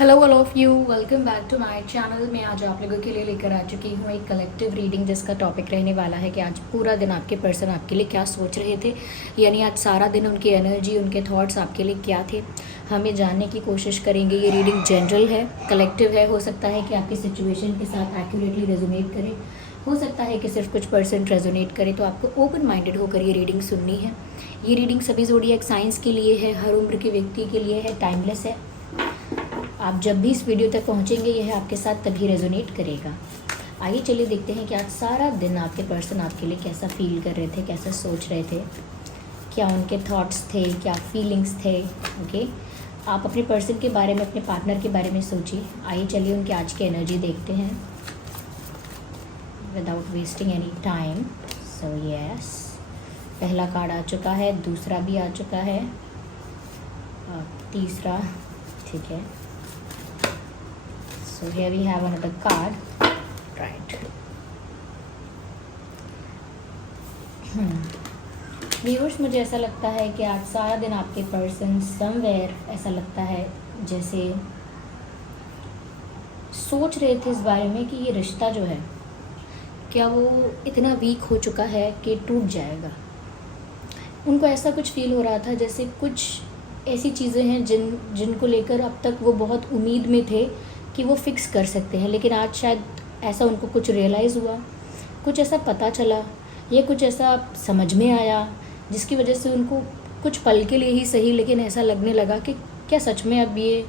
Hello all of you, welcome back to my channel. मैं आज आप लोगों के लिए लेकर आ चुकी हूँ एक कलेक्टिव रीडिंग, जिसका टॉपिक रहने वाला है कि आज पूरा दिन आपके पर्सन आपके लिए क्या सोच रहे थे, यानी आज सारा दिन उनकी एनर्जी, उनके थॉट्स आपके लिए क्या थे, हमें जानने की कोशिश करेंगे। ये रीडिंग जनरल है, कलेक्टिव है। हो सकता है कि आपकी सिचुएशन के साथ एक्यूरेटली रेजोनेट करे, हो सकता है कि सिर्फ कुछ परसेंट रेजोनेट करे। तो आपको ओपन माइंडेड होकर ये रीडिंग सुननी है। ये रीडिंग सभी ज़ोडिएक साइंस के लिए है, हर उम्र के व्यक्ति के लिए है, टाइमलेस है। आप जब भी इस वीडियो तक पहुंचेंगे यह आपके साथ तभी रेजोनेट करेगा। आइए चलिए देखते हैं कि आज सारा दिन आपके पर्सन आपके लिए कैसा फील कर रहे थे, कैसा सोच रहे थे, क्या उनके थॉट्स थे, क्या फीलिंग्स थे। ओके, आप अपने पर्सन के बारे में, अपने पार्टनर के बारे में सोचिए। आइए चलिए उनकी आज की एनर्जी देखते हैं without wasting any time. So yes, पहला कार्ड आ चुका है, दूसरा भी आ चुका है, तीसरा, ठीक है। So here we have another card, right? Viewers, मुझे ऐसा लगता है कि आज सारा दिन आपके पर्सन समवेयर, ऐसा लगता है जैसे सोच रहे थे इस बारे में कि ये रिश्ता जो है, क्या वो इतना वीक हो चुका है कि टूट जाएगा। उनको ऐसा कुछ फील हो रहा था जैसे कुछ ऐसी चीज़ें हैं जिनको लेकर अब तक वो बहुत उम्मीद में थे कि वो फिक्स कर सकते हैं, लेकिन आज शायद ऐसा उनको कुछ रियलाइज़ हुआ, कुछ ऐसा पता चला या कुछ ऐसा समझ में आया जिसकी वजह से उनको कुछ पल के लिए ही सही, लेकिन ऐसा लगने लगा कि क्या सच में अब ये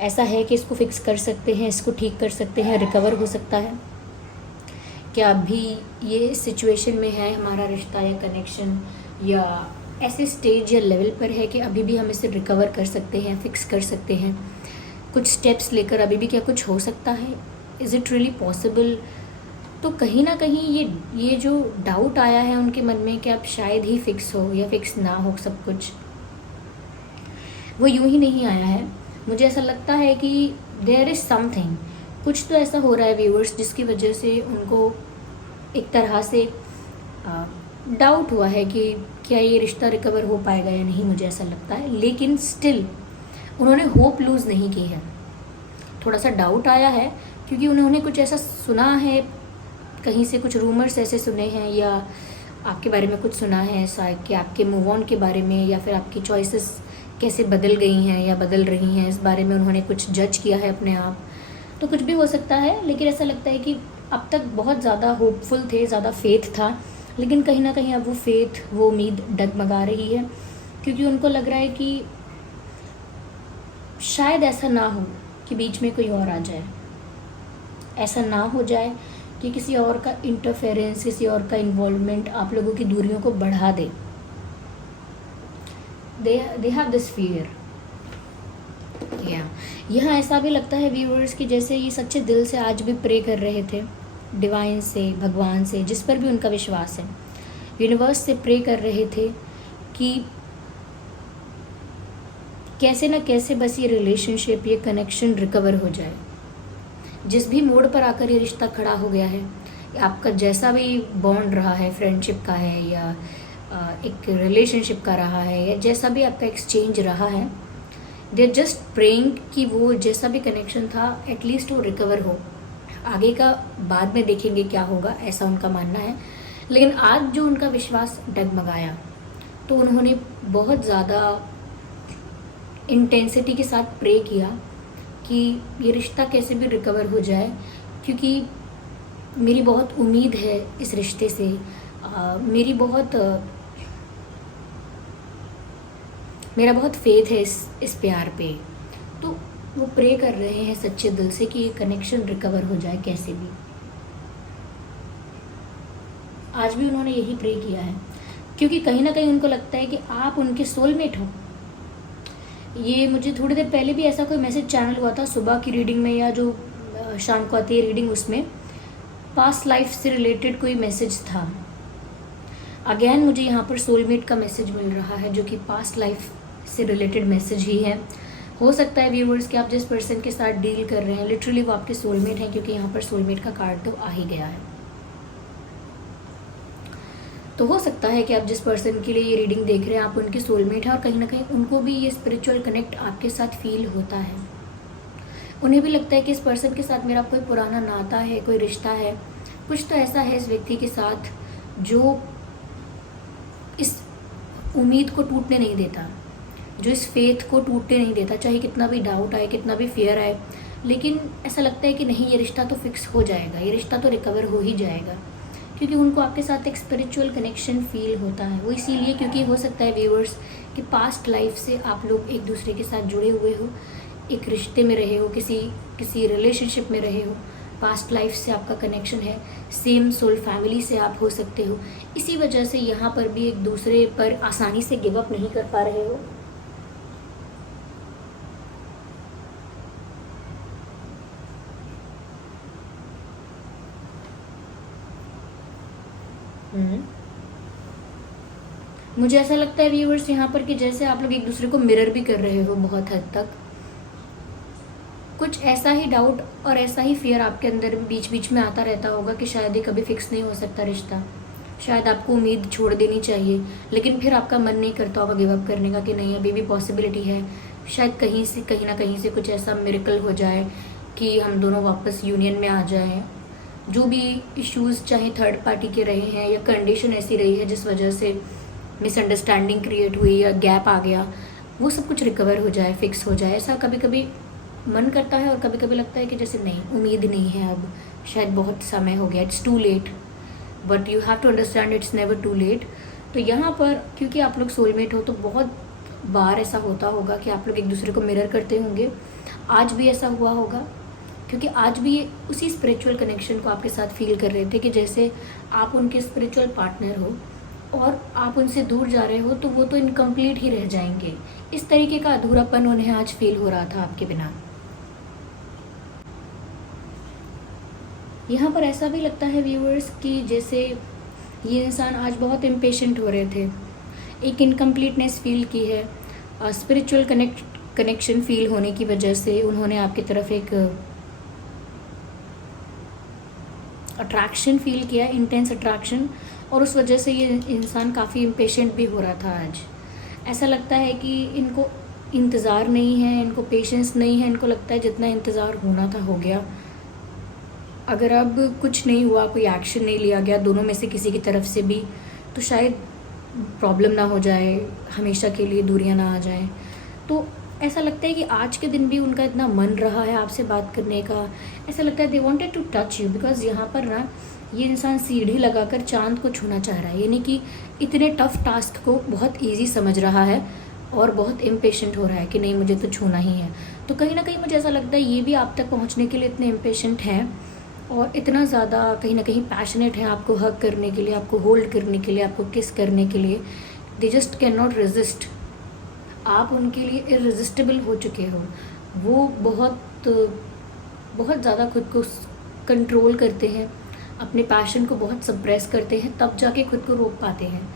ऐसा है कि इसको फिक्स कर सकते हैं, इसको ठीक कर सकते हैं, रिकवर हो सकता है। क्या अभी ये सिचुएशन में है हमारा रिश्ता या कनेक्शन, या ऐसे स्टेज या लेवल पर है कि अभी भी हम इसे रिकवर कर सकते हैं, फिक्स कर सकते हैं, कुछ स्टेप्स लेकर अभी भी क्या कुछ हो सकता है। Is it really possible. तो कहीं ना कहीं ये जो डाउट आया है उनके मन में कि अब शायद ही फिक्स हो या फिक्स ना हो सब कुछ, वो यूं ही नहीं आया है। मुझे ऐसा लगता है कि देयर इज़ समथिंग, कुछ तो ऐसा हो रहा है व्यूअर्स, जिसकी वजह से उनको एक तरह से डाउट हुआ है कि क्या ये रिश्ता रिकवर हो पाएगा या नहीं। मुझे ऐसा लगता है, लेकिन स्टिल उन्होंने होप लूज़ नहीं की है। थोड़ा सा डाउट आया है क्योंकि उन्होंने कुछ ऐसा सुना है, कहीं से कुछ रूमर्स ऐसे सुने हैं, या आपके बारे में कुछ सुना है ऐसा कि आपके मूव ऑन के बारे में, या फिर आपकी चॉइसेस कैसे बदल गई हैं या बदल रही हैं, इस बारे में उन्होंने कुछ जज किया है अपने आप। तो कुछ भी हो सकता है, लेकिन ऐसा लगता है कि अब तक बहुत ज़्यादा होपफुल थे, ज़्यादा फेथ था, लेकिन कहीं ना कहीं अब वो फेथ, वो उम्मीद डगमगा रही है, क्योंकि उनको लग रहा है कि शायद ऐसा ना हो कि बीच में कोई और आ जाए, ऐसा ना हो जाए कि किसी और का इंटरफेरेंस, किसी और का इन्वॉल्वमेंट आप लोगों की दूरियों को बढ़ा दे। They have this fear. यहाँ ऐसा भी लगता है व्यूअर्स कि जैसे ये सच्चे दिल से आज भी प्रे कर रहे थे डिवाइन से, भगवान से, जिस पर भी उनका विश्वास है, यूनिवर्स से प्रे कर रहे थे कि कैसे ना कैसे बस ये रिलेशनशिप, ये कनेक्शन रिकवर हो जाए। जिस भी मोड़ पर आकर ये रिश्ता खड़ा हो गया है, आपका जैसा भी बॉन्ड रहा है, फ्रेंडशिप का है या एक रिलेशनशिप का रहा है, या जैसा भी आपका एक्सचेंज रहा है, दे आर जस्ट प्रेइंग कि वो जैसा भी कनेक्शन था एटलीस्ट वो रिकवर हो। आगे का बाद में देखेंगे क्या होगा, ऐसा उनका मानना है। लेकिन आज जो उनका विश्वास डगमगाया, तो उन्होंने बहुत ज़्यादा इंटेंसिटी के साथ प्रे किया कि ये रिश्ता कैसे भी रिकवर हो जाए, क्योंकि मेरी बहुत उम्मीद है इस रिश्ते से, मेरा बहुत फेथ है इस प्यार पे। तो वो प्रे कर रहे हैं सच्चे दिल से कि ये कनेक्शन रिकवर हो जाए कैसे भी। आज भी उन्होंने यही प्रे किया है, क्योंकि कहीं ना कहीं उनको लगता है कि आप उनके सोलमेट हो। ये मुझे थोड़ी देर पहले भी ऐसा कोई मैसेज चैनल हुआ था सुबह की रीडिंग में, या जो शाम को आती है रीडिंग, उसमें पास्ट लाइफ से रिलेटेड कोई मैसेज था। अगेन मुझे यहाँ पर सोलमेट का मैसेज मिल रहा है, जो कि पास्ट लाइफ से रिलेटेड मैसेज ही है। हो सकता है व्यूअर्स कि आप जिस पर्सन के साथ डील कर रहे हैं लिटरली वो आपके सोलमेट हैं, क्योंकि यहाँ पर सोलमेट का कार्ड तो आ ही गया है। तो हो सकता है कि आप जिस पर्सन के लिए ये रीडिंग देख रहे हैं आप उनके सोलमेट हैं, और कहीं ना कहीं उनको भी ये स्पिरिचुअल कनेक्ट आपके साथ फील होता है। उन्हें भी लगता है कि इस पर्सन के साथ मेरा कोई पुराना नाता है, कोई रिश्ता है, कुछ तो ऐसा है इस व्यक्ति के साथ जो इस उम्मीद को टूटने नहीं देता, जो इस फेथ को टूटने नहीं देता, चाहे कितना भी डाउट आए, कितना भी फियर आए, लेकिन ऐसा लगता है कि नहीं, ये रिश्ता तो फिक्स हो जाएगा, ये रिश्ता तो रिकवर हो ही जाएगा, क्योंकि उनको आपके साथ एक स्पिरिचुअल कनेक्शन फील होता है। वो इसीलिए क्योंकि हो सकता है व्यूअर्स कि पास्ट लाइफ से आप लोग एक दूसरे के साथ जुड़े हुए हो, एक रिश्ते में रहे हो, किसी रिलेशनशिप में रहे हो, पास्ट लाइफ से आपका कनेक्शन है, सेम सोल फैमिली से आप हो सकते हो। इसी वजह से यहाँ पर भी एक दूसरे पर आसानी से गिव अप नहीं कर पा रहे हो। मुझे ऐसा लगता है व्यूअर्स यहाँ पर कि जैसे आप लोग एक दूसरे को मिरर भी कर रहे हो बहुत हद तक। कुछ ऐसा ही डाउट और ऐसा ही फियर आपके अंदर बीच बीच में आता रहता होगा कि शायद ये कभी फिक्स नहीं हो सकता रिश्ता, शायद आपको उम्मीद छोड़ देनी चाहिए, लेकिन फिर आपका मन नहीं करता होगा गिव अप करने का कि नहीं, अभी भी पॉसिबिलिटी है, शायद कहीं ना कहीं से कुछ ऐसा मिरेकल हो जाए कि हम दोनों वापस यूनियन में आ जाएं। जो भी इश्यूज़ चाहे थर्ड पार्टी के रहे हैं या कंडीशन ऐसी रही है जिस वजह से मिसअंडरस्टैंडिंग क्रिएट हुई या गैप आ गया, वो सब कुछ रिकवर हो जाए, फिक्स हो जाए, ऐसा कभी कभी मन करता है। और कभी कभी लगता है कि जैसे नहीं, उम्मीद नहीं है अब, शायद बहुत समय हो गया, it's too late, but you have to understand it's never too late. तो यहाँ पर क्योंकि आप लोग सोलमेट हो तो बहुत बार ऐसा होता होगा कि आप लोग एक दूसरे को मिरर करते होंगे। आज भी ऐसा हुआ होगा क्योंकि आज भी ये उसी स्पिरिचुअल कनेक्शन को आपके साथ फील कर रहे थे कि जैसे आप उनके स्पिरिचुअल पार्टनर हो और आप उनसे दूर जा रहे हो तो वो तो इनकम्प्लीट ही रह जाएंगे। इस तरीके का अधूरापन उन्हें आज फील हो रहा था आपके बिना। यहाँ पर ऐसा भी लगता है व्यूअर्स कि जैसे ये इंसान आज बहुत इम्पेशेंट हो रहे थे, एक इनकम्प्लीटनेस फील की है, स्पिरिचुअल कनेक्शन फील होने की वजह से उन्होंने आपकी तरफ एक अट्रैक्शन फील किया, इंटेंस अट्रैक्शन, और उस वजह से ये इंसान काफ़ी इम्पेशेंट भी हो रहा था आज। ऐसा लगता है कि इनको इंतज़ार नहीं है, इनको पेशेंस नहीं है, इनको लगता है जितना इंतज़ार होना था हो गया, अगर अब कुछ नहीं हुआ, कोई एक्शन नहीं लिया गया दोनों में से किसी की तरफ से भी, तो शायद प्रॉब्लम ना हो जाए, हमेशा के लिए दूरियां ना आ जाएं। तो ऐसा लगता है कि आज के दिन भी उनका इतना मन रहा है आपसे बात करने का, ऐसा लगता है they wanted to touch you, because यहाँ पर ना ये इंसान सीढ़ी लगाकर चांद को छूना चाह रहा है, यानी कि इतने टफ टास्क को बहुत ईजी समझ रहा है और बहुत इम्पेशेंट हो रहा है कि नहीं, मुझे तो छूना ही है। तो कहीं ना कहीं मुझे ऐसा लगता है ये भी आप तक पहुँचने के लिए इतने इम्पेशेंट हैं और इतना ज़्यादा कहीं ना कहीं पैशनेट है आपको हग करने के लिए, आपको होल्ड करने के लिए, आपको किस करने के लिए। They just can not resist, आप उनके लिए इररेजिस्टिबल हो चुके हो। वो बहुत ज़्यादा खुद को कंट्रोल करते हैं, अपने पैशन को बहुत सप्रेस करते हैं, तब जाके खुद को रोक पाते हैं।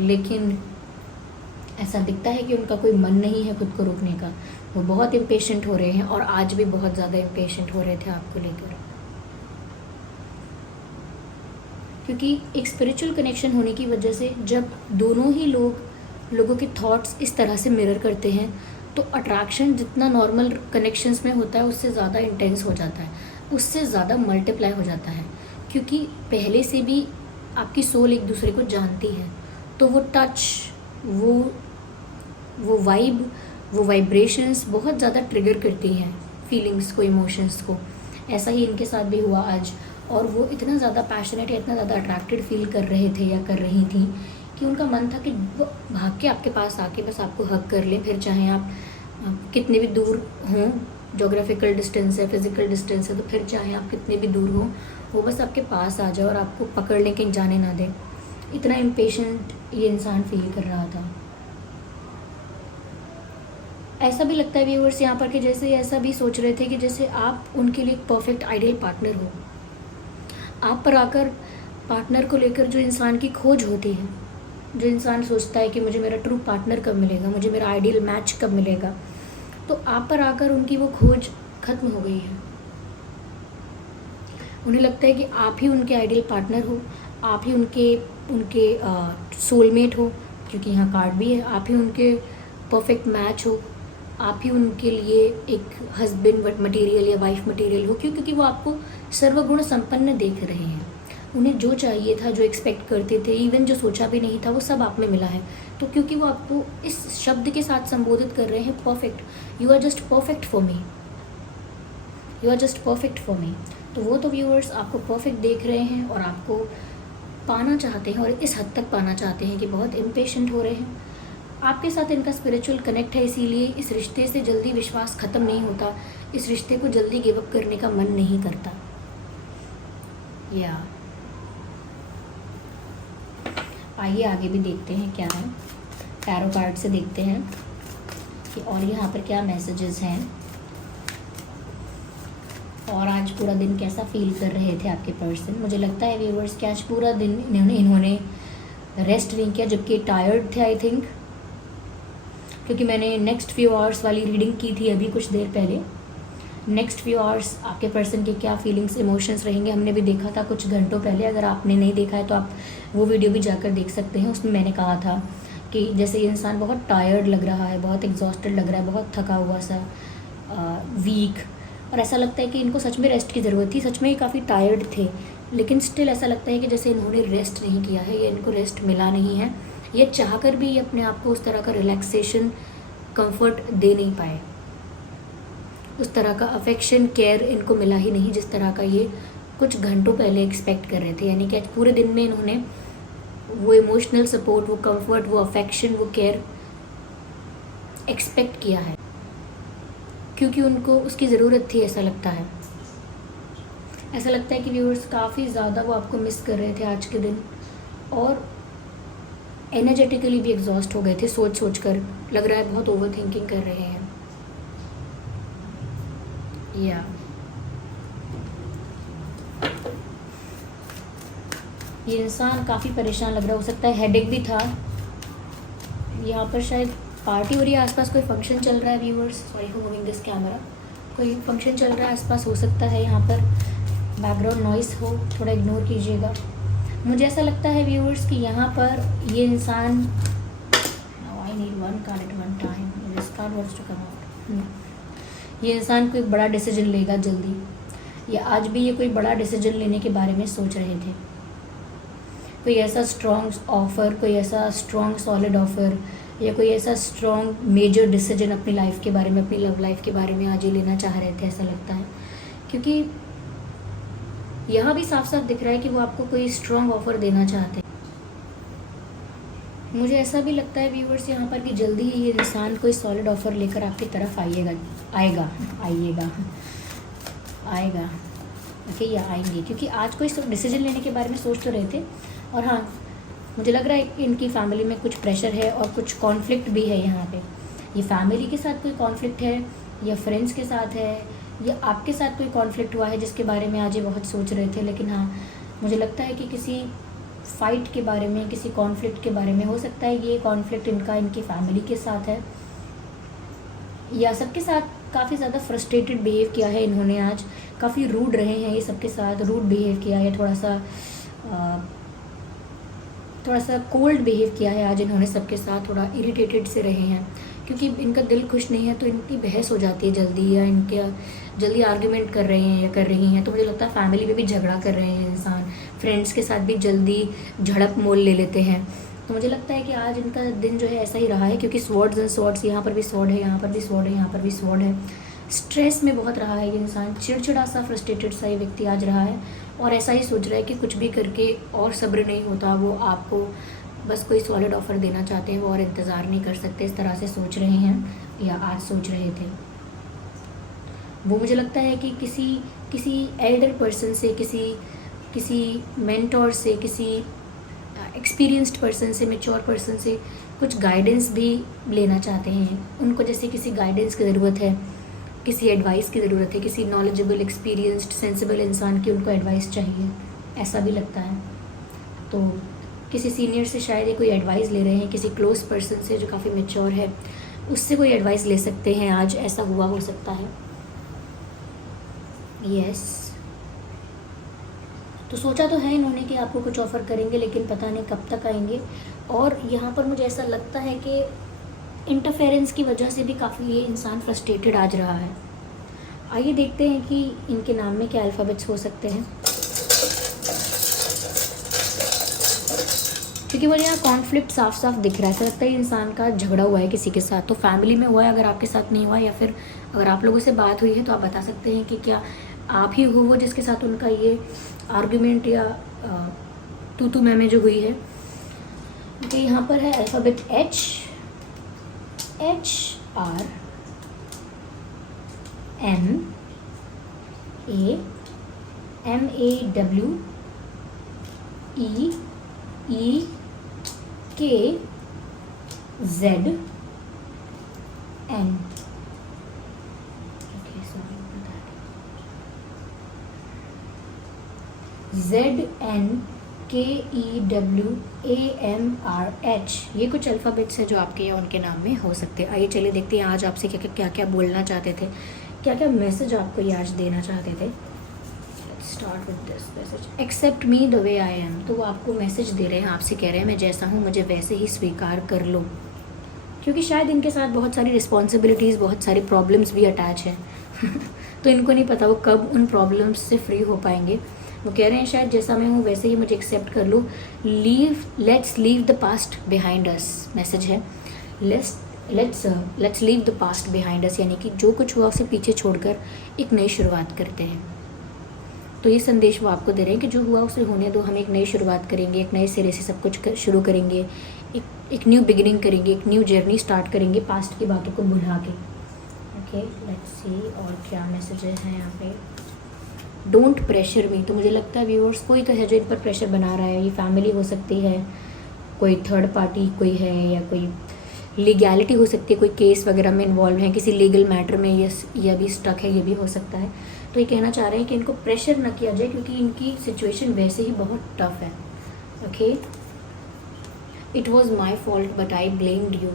लेकिन ऐसा दिखता है कि उनका कोई मन नहीं है खुद को रोकने का, वो बहुत इम्पेशेंट हो रहे हैं और आज भी बहुत ज़्यादा इम्पेशेंट हो रहे थे आपको लेकर, क्योंकि एक स्पिरिचुअल कनेक्शन होने की वजह से जब दोनों ही लोगों के थॉट्स इस तरह से मिरर करते हैं तो अट्रैक्शन जितना नॉर्मल कनेक्शंस में होता है उससे ज़्यादा इंटेंस हो जाता है, उससे ज़्यादा मल्टीप्लाई हो जाता है, क्योंकि पहले से भी आपकी सोल एक दूसरे को जानती है। तो वो टच, वो वाइब, वो वाइब्रेशंस बहुत ज़्यादा ट्रिगर करती हैं फीलिंग्स को, इमोशंस को। ऐसा ही इनके साथ भी हुआ आज, और वो इतना ज़्यादा पैशनेट या इतना ज़्यादा अट्रैक्टेड फील कर रहे थे या कर रही थी कि उनका मन था कि वो भाग के आपके पास आके बस आपको हग कर ले, फिर चाहे आप कितने भी दूर हों, जोग्राफिकल डिस्टेंस है, फिज़िकल डिस्टेंस है, तो फिर चाहे आप कितने भी दूर हों वो बस आपके पास आ जाए और आपको पकड़ ले, कहीं जाने ना दे। इतना इम्पेशेंट ये इंसान फील कर रहा था। ऐसा भी लगता है व्यूअर्स यहाँ पर कि जैसे ऐसा भी सोच रहे थे कि जैसे आप उनके लिए एक परफेक्ट आइडियल पार्टनर हो। आप पर आकर पार्टनर को लेकर जो इंसान की खोज होती है, जो इंसान सोचता है कि मुझे मेरा ट्रू पार्टनर कब मिलेगा, मुझे मेरा आइडियल मैच कब मिलेगा, तो आप पर आकर उनकी वो खोज ख़त्म हो गई है। उन्हें लगता है कि आप ही उनके आइडियल पार्टनर हो, आप ही उनके सोलमेट हो, क्योंकि यहाँ कार्ड भी है, आप ही उनके परफेक्ट मैच हो, आप ही उनके लिए एक हस्बैंड मटेरियल या वाइफ मटेरियल हो। क्यों? क्योंकि वो आपको सर्वगुण संपन्न देख रहे हैं। उन्हें जो चाहिए था, जो एक्सपेक्ट करते थे, इवन जो सोचा भी नहीं था, वो सब आप में मिला है। तो क्योंकि वो आपको इस शब्द के साथ संबोधित कर रहे हैं, perfect, you are just perfect for me, you are just perfect for me. तो वो तो व्यूअर्स आपको परफेक्ट देख रहे हैं और आपको पाना चाहते हैं, और इस हद तक पाना चाहते हैं कि बहुत इम्पेशेंट हो रहे हैं। आपके साथ इनका स्पिरिचुअल कनेक्ट है, इसीलिए इस रिश्ते से जल्दी विश्वास ख़त्म नहीं होता, इस रिश्ते को जल्दी गिव अप करने का मन नहीं करता। या आइए आगे भी देखते हैं क्या है, टैरो कार्ड से देखते हैं कि और यहाँ पर क्या मैसेजेस हैं, और आज पूरा दिन कैसा फील कर रहे थे आपके पर्सन। मुझे लगता है व्यूवर्स कि आज पूरा दिन इन्होंने रेस्ट नहीं किया, जबकि टायर्ड थे आई थिंक, क्योंकि मैंने नेक्स्ट फ्यू आवर्स वाली रीडिंग की थी अभी कुछ देर पहले। नेक्स्ट फ्यू आवर्स आपके पर्सन के क्या फीलिंग्स, इमोशंस रहेंगे, हमने भी देखा था कुछ घंटों पहले। अगर आपने नहीं देखा है तो आप वो वीडियो भी जाकर देख सकते हैं। उसमें मैंने कहा था कि जैसे ये इंसान बहुत टायर्ड लग रहा है, बहुत एग्जॉस्टेड लग रहा है, बहुत थका हुआ सा, वीक, और ऐसा लगता है कि इनको सच में रेस्ट की ज़रूरत थी। सच में ये काफ़ी टायर्ड थे, लेकिन स्टिल ऐसा लगता है कि जैसे इन्होंने रेस्ट नहीं किया है, या इनको रेस्ट मिला नहीं है, ये चाहकर भी ये अपने आप को उस तरह का रिलैक्सेशन, कंफर्ट दे नहीं पाए, उस तरह का अफेक्शन, केयर इनको मिला ही नहीं जिस तरह का ये कुछ घंटों पहले एक्सपेक्ट कर रहे थे। यानी कि आज पूरे दिन में इन्होंने वो इमोशनल सपोर्ट, वो कंफर्ट, वो अफेक्शन, वो केयर एक्सपेक्ट किया है, क्योंकि उनको उसकी ज़रूरत थी। ऐसा लगता है, ऐसा लगता है कि व्यूअर्स काफ़ी ज़्यादा वो आपको मिस कर रहे थे आज के दिन, और एनर्जेटिकली भी एग्जॉस्ट हो गए थे सोच सोच कर। लग रहा है बहुत ओवर थिंकिंग कर रहे हैं। या ये इंसान काफ़ी परेशान लग रहा है, हो सकता है हेडेक भी था। यहाँ पर शायद पार्टी हो रही है आसपास, कोई फंक्शन चल रहा है viewers, sorry for moving this camera, कोई फंक्शन चल रहा है आसपास, हो सकता है यहाँ पर बैकग्राउंड नॉइस हो, थोड़ा इग्नोर कीजिएगा। मुझे ऐसा लगता है व्यूअर्स कि यहाँ पर ये इंसान, I need one card at one time, this card wants to come out. ये इंसान कोई बड़ा डिसीजन लेगा जल्दी, या आज भी ये कोई बड़ा डिसीजन लेने के बारे में सोच रहे थे। कोई ऐसा स्ट्रॉन्ग ऑफ़र, कोई ऐसा स्ट्रॉन्ग सॉलिड ऑफ़र, या कोई ऐसा स्ट्रॉन्ग मेजर डिसीजन अपनी लाइफ के बारे में, अपनी लव लाइफ के बारे में आज ये लेना चाह रहे थे, ऐसा लगता है। क्योंकि यहाँ भी साफ साफ दिख रहा है कि वो आपको कोई स्ट्रॉन्ग ऑफ़र देना चाहते हैं। मुझे ऐसा भी लगता है व्यूवर्स यहाँ पर कि जल्दी ही ये इंसान कोई सॉलिड ऑफ़र लेकर आपकी तरफ आएगा ओके, या आएंगे, क्योंकि आज कोई डिसीजन लेने के बारे में सोच तो रहे थे। और हाँ, मुझे लग रहा है कि इनकी फैमिली में कुछ प्रेशर है और कुछ कॉन्फ्लिक्ट भी है यहाँ पे। ये फैमिली के साथ कोई कॉन्फ्लिक्ट है, या फ्रेंड्स के साथ है, या आपके साथ कोई कॉन्फ्लिक्ट हुआ है जिसके बारे में आज ये बहुत सोच रहे थे। लेकिन हाँ, मुझे लगता है कि किसी फाइट के बारे में, किसी कॉन्फ्लिक्ट के बारे में, हो सकता है ये कॉन्फ्लिक्ट इनका इनकी फैमिली के साथ है, या सबके साथ काफ़ी ज़्यादा फ्रस्ट्रेटेड बिहेव किया है इन्होंने आज, काफ़ी रूड रहे हैं ये सबके साथ, रूड बिहेव किया है, थोड़ा सा कोल्ड बिहेव किया है आज इन्होंने सबके साथ, थोड़ा इरिटेटेड से रहे हैं, क्योंकि इनका दिल खुश नहीं है तो इनकी बहस हो जाती है जल्दी, या इनके जल्दी आर्ग्यूमेंट कर रहे हैं या कर रही हैं। तो मुझे लगता है फैमिली में भी झगड़ा कर रहे हैं इंसान, फ्रेंड्स के साथ भी जल्दी झड़प मोल ले लेते हैं। तो मुझे लगता है कि आज इनका दिन जो है ऐसा ही रहा है, क्योंकि स्वॉर्ड्स एंड स्वॉर्ड्स, यहाँ पर भी स्वॉर्ड है, यहाँ पर भी स्वॉर्ड है, यहाँ पर भी स्वॉर्ड है। स्ट्रेस में बहुत रहा है ये इंसान, चिड़चिड़ा सा, फ्रस्ट्रेटेड सा ये व्यक्ति आज रहा है, और ऐसा ही सोच रहा है कि कुछ भी करके और सब्र नहीं होता, वो आपको बस कोई सॉलिड ऑफ़र देना चाहते हैं, वो और इंतज़ार नहीं कर सकते, इस तरह से सोच रहे हैं या आज सोच रहे थे। वो मुझे लगता है कि किसी एल्डर पर्सन से, किसी मेंटोर से, किसी एक्सपीरियंस्ड पर्सन से, मैच्योर पर्सन से कुछ गाइडेंस भी लेना चाहते हैं। उनको जैसे किसी गाइडेंस की ज़रूरत है, किसी एडवाइस की ज़रूरत है, किसी नॉलेजेबल, एक्सपीरियंस्ड, सेंसिबल इंसान की उनको एडवाइस चाहिए, ऐसा भी लगता है। तो किसी सीनियर से शायद ये कोई एडवाइस ले रहे हैं, किसी क्लोज पर्सन से जो काफ़ी मैच्योर है, उससे कोई एडवाइस ले सकते हैं आज, ऐसा हुआ हो सकता है। यस, तो सोचा तो है इन्होंने कि आपको कुछ ऑफ़र करेंगे, लेकिन पता नहीं कब तक आएंगे। और यहाँ पर मुझे ऐसा लगता है कि इंटरफेरेंस की वजह से भी काफ़ी ये इंसान फ्रस्ट्रेटेड आज रहा है। आइए देखते हैं कि इनके नाम में क्या अल्फ़ाबेट्स हो सकते हैं, क्योंकि मुझे यहाँ कॉन्फ्लिक्ट साफ साफ दिख रहा है। ऐसा लगता है इंसान का झगड़ा हुआ है किसी के साथ, तो फैमिली में हुआ है, अगर आपके साथ नहीं हुआ, या फिर अगर आप लोगों से बात हुई है तो आप बता सकते हैं कि क्या आप ही हो वो जिसके साथ उनका ये आर्गुमेंट या तू मैं जो हुई है। तो यहाँ पर है alphabet HRMAMAWEEKZN। Okay, sorry about that. ZNKEWAMRH, ये कुछ अल्फ़ाबेट्स है जो आपके या उनके नाम में हो सकते हैं। आइए चलिए देखते हैं आज आपसे क्या क्या बोलना चाहते थे, क्या क्या मैसेज आपको ये आज देना चाहते थे। Start with this message, accept me the way I am. तो वो आपको मैसेज दे रहे हैं, आपसे कह रहे हैं मैं जैसा हूँ मुझे वैसे ही स्वीकार कर लो, क्योंकि शायद इनके साथ बहुत सारी रिस्पॉन्सिबिलिटीज़, बहुत सारी प्रॉब्लम्स भी अटैच हैं तो इनको नहीं पता वो कब उन प्रॉब्लम्स से फ्री हो पाएंगे। वो कह रहे हैं शायद जैसा मैं हूँ वैसे ही मुझे एक्सेप्ट कर लो। Let's leave the past behind us, message है let's leave the past behind us, यानी कि जो कुछ हुआ उसे पीछे छोड़कर एक नई शुरुआत करते हैं। तो ये संदेश वो आपको दे रहे हैं कि जो हुआ उसे होने दो, हम एक नई शुरुआत करेंगे, एक नए सिरे से सब कुछ शुरू करेंगे, एक न्यू बिगिनिंग करेंगे, एक न्यू जर्नी स्टार्ट करेंगे पास्ट की बातों को भुला के। ओके, लेट्स सी और क्या मैसेजेस हैं यहाँ पे। डोंट प्रेशर मी, तो मुझे लगता है व्यूअर्स कोई तो है जो इन पर प्रेशर बना रहा है। ये फैमिली हो सकती है, कोई थर्ड पार्टी कोई है, या कोई लीगैलिटी हो सकती है, कोई केस वगैरह में इन्वॉल्व है, किसी लीगल मैटर में ये भी स्टक है, ये भी हो सकता है। तो ये कहना चाह रहे हैं कि इनको प्रेशर ना किया जाए, क्योंकि इनकी सिचुएशन वैसे ही बहुत टफ है। Okay, it was my fault but I blamed you,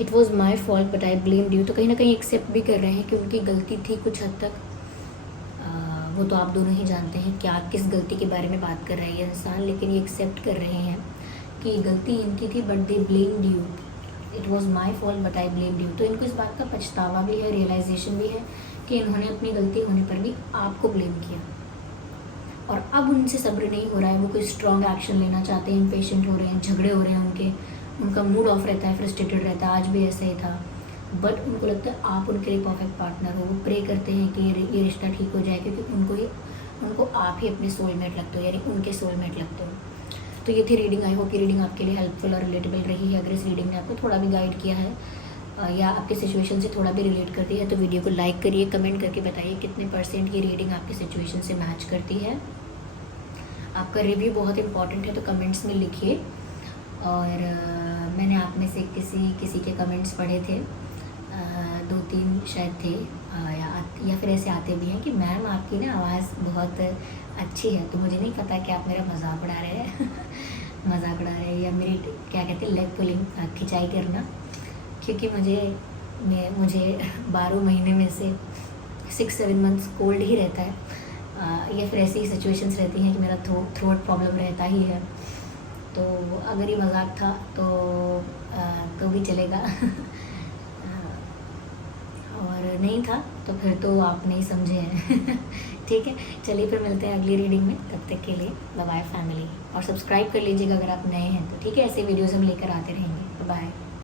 it was my fault but I blamed you. तो कहीं ना कहीं एक्सेप्ट भी कर रहे हैं कि उनकी गलती थी कुछ हद तक। वो तो आप दोनों ही जानते हैं क्या किस गलती के बारे में बात कर रहे हैं ये इंसान, लेकिन ये एक्सेप्ट कर रहे हैं कि गलती इनकी थी, but they blamed you. It was my fault but I blamed you. तो इनको इस बात का पछतावा भी है, रियलाइजेशन भी है कि इन्होंने अपनी गलती होने पर भी आपको ब्लेम किया, और अब उनसे सब्र नहीं हो रहा है। वो कोई स्ट्रॉन्ग एक्शन लेना चाहते हैं, इम्पेशेंट हो रहे हैं, झगड़े हो रहे हैं उनका मूड ऑफ रहता है, फ्रस्ट्रेटेड रहता है। आज भी ऐसा ही था, बट उनको लगता है आप उनके लिए परफेक्ट पार्टनर हो। वो प्रे करते हैं कि ये रिश्ता ठीक हो जाए, क्योंकि उनको आप ही अपने सोलमेट लगते हो, यानी उनके सोलमेट लगते हो। तो ये थी रीडिंग। आई होप ये रीडिंग आपके लिए हेल्पफुल और रिलेटेबल रही है। अगर इस रीडिंग ने आपको थोड़ा भी गाइड किया है या आपके सिचुएशन से थोड़ा भी रिलेट करती है, तो वीडियो को लाइक करिए, कमेंट करके बताइए कितने % ये रीडिंग आपकी सिचुएशन से मैच करती है। आपका रिव्यू बहुत इंपॉर्टेंट है, तो कमेंट्स में लिखिए। और मैंने आप में से किसी के कमेंट्स पढ़े थे, 2-3 शायद थे, या फिर ऐसे आते भी हैं कि मैम आपकी ना आवाज़ बहुत अच्छी है। तो मुझे नहीं पता कि आप मेरा मजाक उड़ा रहे हैं मजाक उड़ा रहे हैं या मेरी क्या कहते हैं लेग पुलिंग, खिंचाई करना, क्योंकि मुझे 12 महीने में से 6-7 मंथ्स कोल्ड ही रहता है, या फिर ऐसी सिचुएशंस रहती हैं कि मेरा थ्रोट प्रॉब्लम रहता ही है। तो अगर ये मजाक था तो भी चलेगा और नहीं था तो फिर तो आप नहीं समझे हैं ठीक है, चलिए फिर मिलते हैं अगली रीडिंग में। तब तक के लिए बाय बाय फैमिली, और सब्सक्राइब कर लीजिएगा अगर आप नए हैं तो, ठीक है। ऐसे वीडियोज़ हम लेकर आते रहेंगे। बाय।